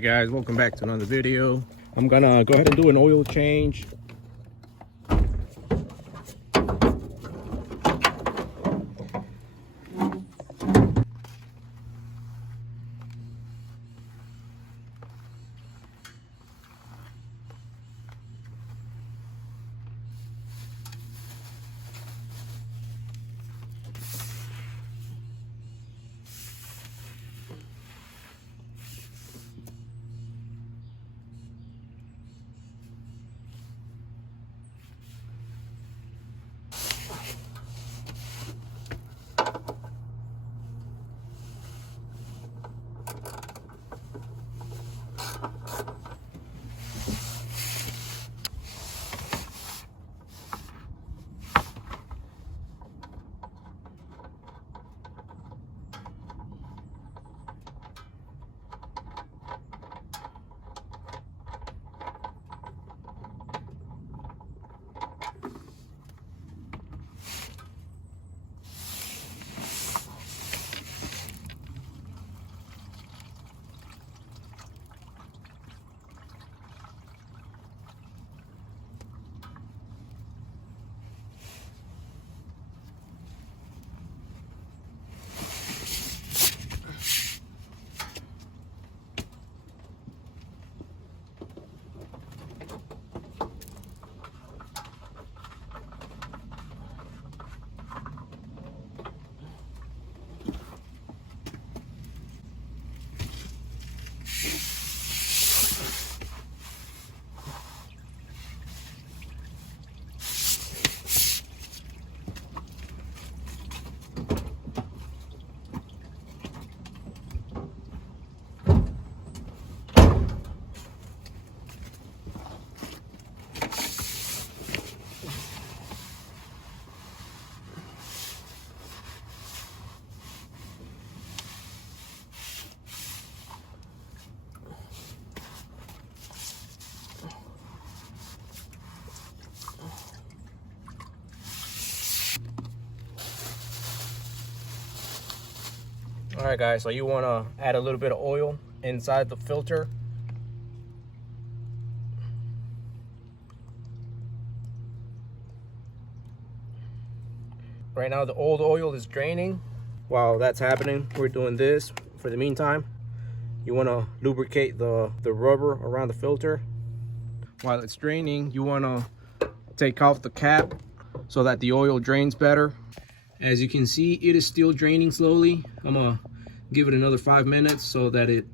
Alright guys, welcome back to another video. I'm gonna go ahead and do an oil change. Alright guys, so you want to add a little bit of oil inside the filter. Right now the old oil is draining. While that's happening, we're doing this. For the meantime, you want to lubricate the rubber around the filter. While it's draining, you want to take off the cap so that the oil drains better. As you can see, it is still draining slowly. I'm gonna give it another 5 minutes so that it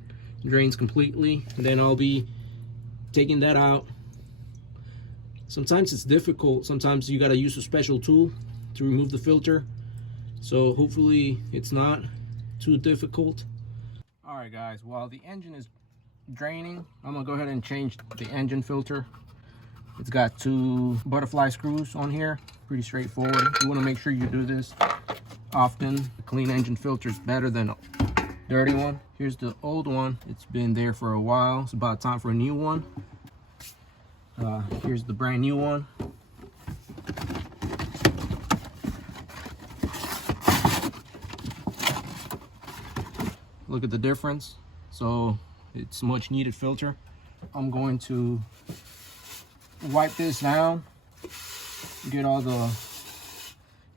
drains completely. And then I'll be taking that out. Sometimes it's difficult. Sometimes you gotta use a special tool to remove the filter. So hopefully it's not too difficult. All right guys, while the engine is draining, I'm gonna go ahead and change the engine filter. It's got 2 butterfly screws on here. Pretty straightforward. You want to make sure you do this often. A clean engine filter is better than a dirty one. Here's the old one. It's been there for a while. It's about time for a new one. Here's the brand new one. Look at the difference. So it's much needed filter. I'm going to wipe this down. Get all the,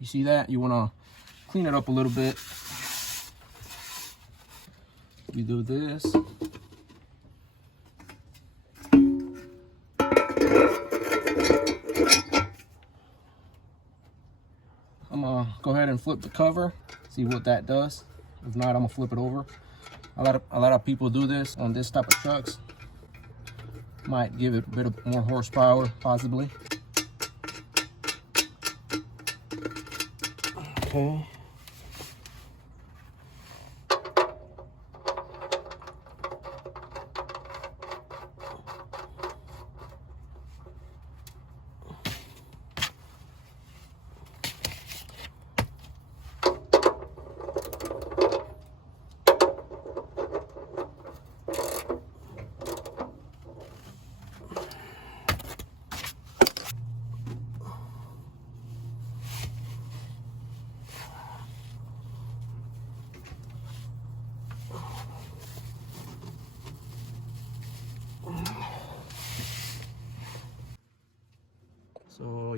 you see that? You want to clean it up a little bit. We do this. I'm gonna go ahead and flip the cover, see what that does. If not, I'm gonna flip it over. A lot of people do this on this type of trucks. Might give it a bit of more horsepower, possibly. Okay.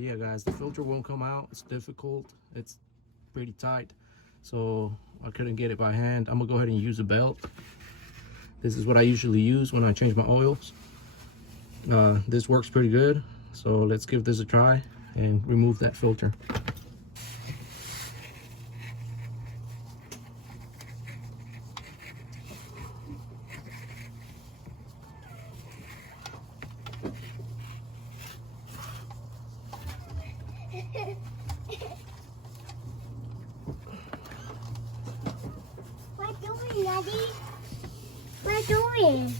yeah guys, the filter won't come out. It's difficult, it's pretty tight, so I couldn't get it by hand. I'm gonna go ahead and use a belt. This is what I usually use when I change my oils. This works pretty good, so let's give this a try and remove that filter. What doing, Daddy? What doing?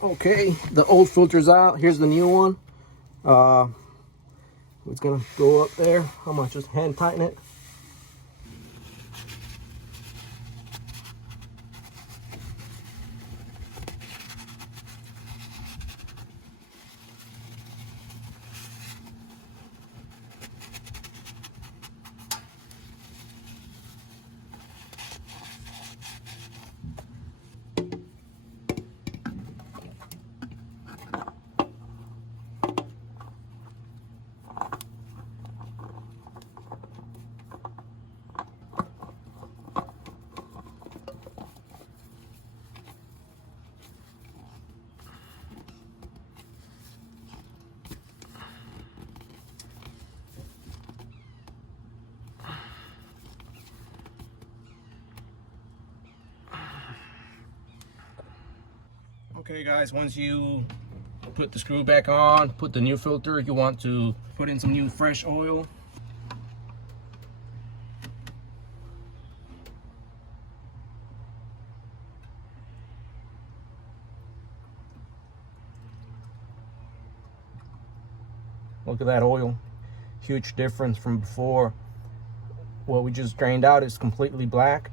Okay, the old filter's out. Here's the new one. It's gonna go up there. I'm gonna just hand tighten it. Okay guys, once you put the screw back on, put the new filter, you want to put in some new fresh oil. Look at that oil, huge difference from before. What we just drained out is completely black,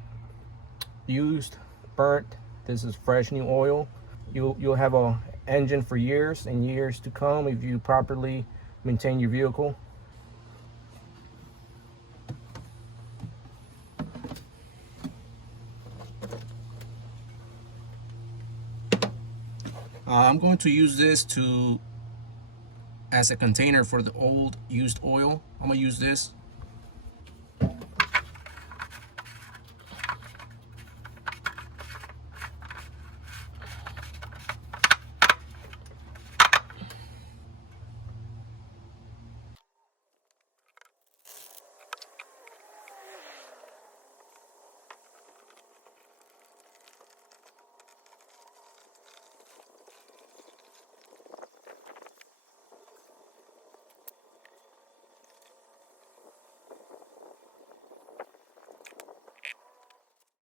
used, burnt. This is fresh new oil. You'll have a engine for years and years to come if you properly maintain your vehicle. I'm going to use this as a container for the old used oil. I'm gonna use this